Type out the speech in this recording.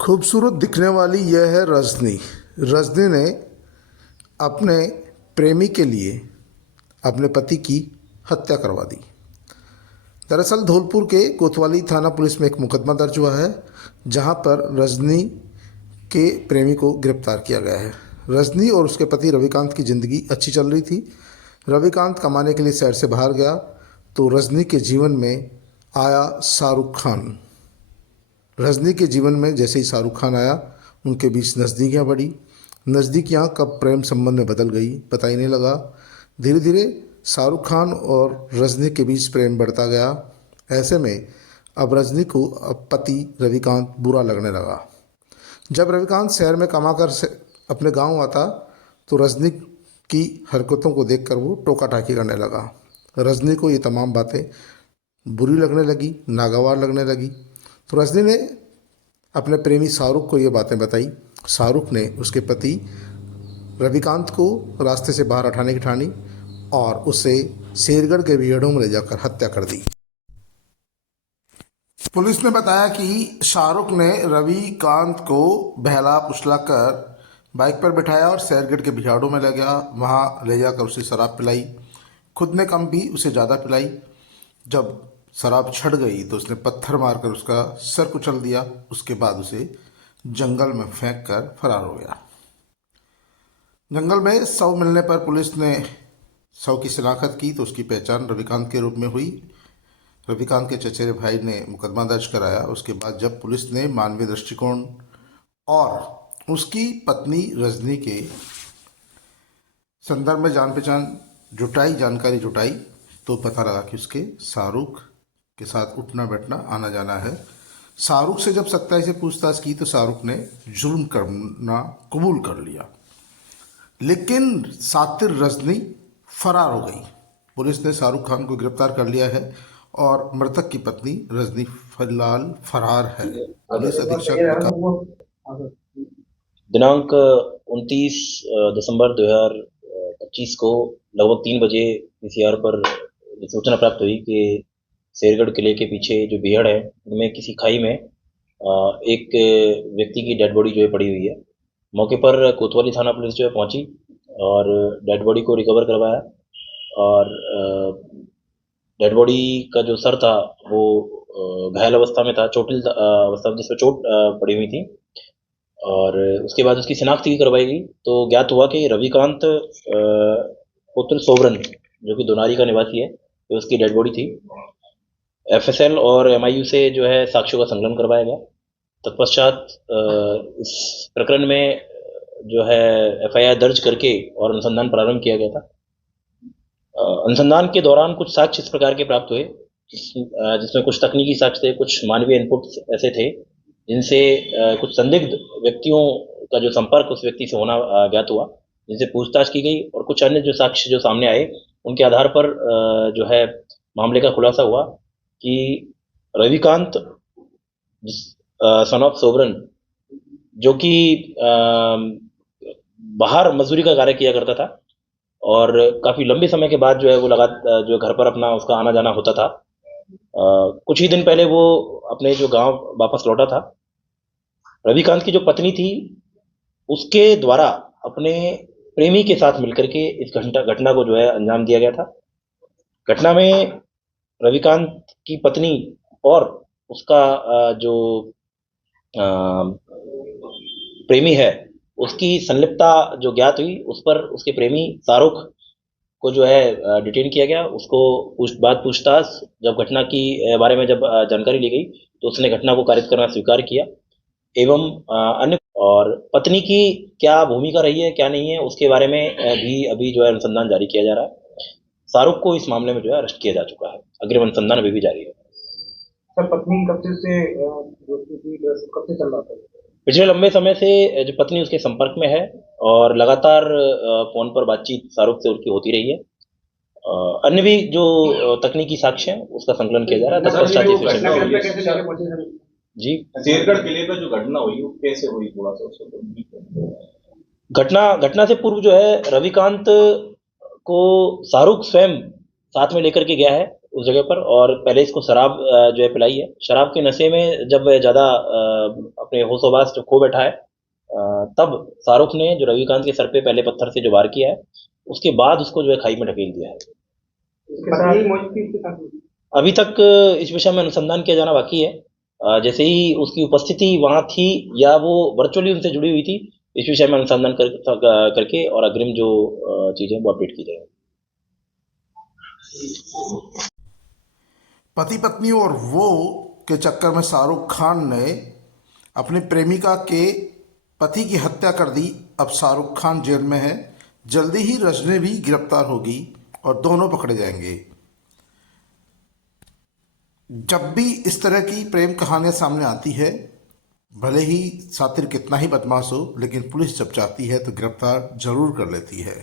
खूबसूरत दिखने वाली यह है रजनी। रजनी ने अपने प्रेमी के लिए अपने पति की हत्या करवा दी। दरअसल धौलपुर के कोतवाली थाना पुलिस में एक मुकदमा दर्ज हुआ है, जहां पर रजनी के प्रेमी को गिरफ्तार किया गया है। रजनी और उसके पति रविकांत की ज़िंदगी अच्छी चल रही थी। रविकांत कमाने के लिए शहर से बाहर गया तो रजनी के जीवन में आया शाहरुख खान। रजनी के जीवन में जैसे ही शाहरुख खान आया, उनके बीच नज़दीकियाँ बढ़ी। नज़दीकियाँ कब प्रेम संबंध में बदल गई पता ही नहीं लगा। धीरे धीरे शाहरुख खान और रजनी के बीच प्रेम बढ़ता गया। ऐसे में अब रजनी को अब पति रविकांत बुरा लगने लगा। जब रविकांत शहर में कमाकर अपने गांव आता तो रजनी की हरकतों को देखकर वो टोका टाकी करने लगा। रजनी को ये तमाम बातें बुरी लगने लगी, नागवार लगने लगी। तो रजनी ने अपने प्रेमी शाहरुख को ये बातें बताई। शाहरुख ने उसके पति रविकांत को रास्ते से बाहर हटाने की ठानी और उसे शेरगढ़ के भीड़ों में ले जाकर हत्या कर दी। पुलिस ने बताया कि शाहरुख ने रविकांत को बहला फुसला कर बाइक पर बिठाया और शेरगढ़ के बिहाड़ों में ले गया। वहाँ ले जाकर उसे शराब पिलाई। खुद ने कम पी, उसे ज़्यादा पिलाई। जब शराब छड़ गई तो उसने पत्थर मारकर उसका सर कुचल दिया। उसके बाद उसे जंगल में फेंक कर फरार हो गया। जंगल में शव मिलने पर पुलिस ने शव की शिनाख्त की तो उसकी पहचान रविकांत के रूप में हुई। रविकांत के चचेरे भाई ने मुकदमा दर्ज कराया। उसके बाद जब पुलिस ने मानवीय दृष्टिकोण और उसकी पत्नी रजनी के संदर्भ में जान पहचान जुटाई, जानकारी जुटाई, तो पता लगा कि उसके शाहरुख के साथ उठना बैठना आना जाना है। शाहरुख से जब सच्चाई से पूछताछ की तो शाहरुख ने जुर्म करना कबूल कर लिया, लेकिन सातिर रजनी फरार हो गई। पुलिस ने शाहरुख खान को गिरफ्तार कर लिया है और मृतक की पत्नी रजनी फिलहाल फरार है। पुलिस अधीक्षक दिनांक 29 दिसंबर 2025 को लगभग 3 बजे पीसीआर पर सूचना प्राप्त हुई कि शेरगढ़ किले के पीछे जो बिहड़ है उनमें किसी खाई में एक व्यक्ति की डेड बॉडी जो है पड़ी हुई है। मौके पर कोतवाली थाना पुलिस जो है पहुंची और डेड बॉडी को रिकवर करवाया और डेड बॉडी का जो सर था वो घायल अवस्था में था, चोटिल अवस्था में, जिसमें चोट पड़ी हुई थी। और उसके बाद उसकी शिनाख्त की करवाई गई तो ज्ञात हुआ कि रविकांत पुत्र सोबरन जो कि दोनारी का निवासी है, तो उसकी डेड बॉडी थी। एफएसएल और एमआईयू से जो है साक्ष्यों का संकलन करवाया गया। तत्पश्चात इस प्रकरण में जो है एफआईआर दर्ज करके और अनुसंधान प्रारंभ किया गया था। अनुसंधान के दौरान कुछ साक्ष्य इस प्रकार के प्राप्त हुए जिसमें कुछ तकनीकी साक्ष्य थे, कुछ मानवीय इनपुट्स ऐसे थे जिनसे कुछ संदिग्ध व्यक्तियों का जो संपर्क उस व्यक्ति से होना ज्ञात हुआ, जिनसे पूछताछ की गई और कुछ अन्य जो साक्ष्य जो सामने आए उनके आधार पर जो है मामले का खुलासा हुआ कि रविकांत सन ऑफ सोबरन जो कि बाहर मजदूरी का कार्य किया करता था और काफी लंबे समय के बाद जो है वो जो घर पर अपना उसका आना जाना होता था। कुछ ही दिन पहले वो अपने जो गांव वापस लौटा था। रविकांत की जो पत्नी थी उसके द्वारा अपने प्रेमी के साथ मिलकर के इस घटना को जो है अंजाम दिया गया था। घटना में रविकांत की पत्नी और उसका जो प्रेमी है उसकी संलिप्तता जो ज्ञात हुई, उस पर उसके प्रेमी शाहरुख को जो है डिटेन किया गया। उसको पूछताछ जब घटना की बारे में जब जानकारी ली गई तो उसने घटना को कारित करना स्वीकार किया एवं अन्य और पत्नी की क्या भूमिका रही है क्या नहीं है उसके बारे में भी अभी जो है अनुसंधान जारी किया जा रहा है। शाहरुख को इस मामले में जो है अरेस्ट किया जा चुका है। अग्रिम अनुसंधान अभी भी जारी है। सर, पत्नी कब से चल रहा था? पिछले लंबे समय से जो पत्नी उसके संपर्क में है और लगातार फोन पर बातचीत शाहरुख से उनकी होती रही है। अन्य भी जो तकनीकी साक्ष्य है उसका संकलन किया जा रहा है। जी, शेरगढ़ किले पर जो घटना हुई वो कैसे हुई, थोड़ा सा घटना से पूर्व जो है रविकांत को शाहरुख स्वयं साथ में लेकर के गया है। उस जगह पर, और पहले इसको शराब जो है पिलाई है। शराब के नशे में जब वह ज़्यादा अपने होश-ओ-बास जब खो बैठा है, तब शाहरुख ने जो रविकांत के सर पे पहले पत्थर से जो वार किया है, उसके बाद उसको जो है खाई में ढकेल दिया है। पत्नी मौजूद थी इसके साथ? अभी तक इस विषय में अनुसंधान किया जाना बाकी है। जैसे ही उसकी उपस्थिति वहाँ थी या वो वर्चुअली उनसे जुड़ी हुई थी, इस विषय में अनुसंधान करके और अग्रिम जो चीज़ें वो अपडेट की जाएगी। पति पत्नी और वो के चक्कर में शाहरुख खान ने अपनी प्रेमिका के पति की हत्या कर दी। अब शाहरुख खान जेल में है। जल्दी ही रजनी भी गिरफ्तार होगी और दोनों पकड़े जाएंगे। जब भी इस तरह की प्रेम कहानियां सामने आती है, भले ही सातिर कितना ही बदमाश हो, लेकिन पुलिस जब चाहती है तो गिरफ्तार जरूर कर लेती है।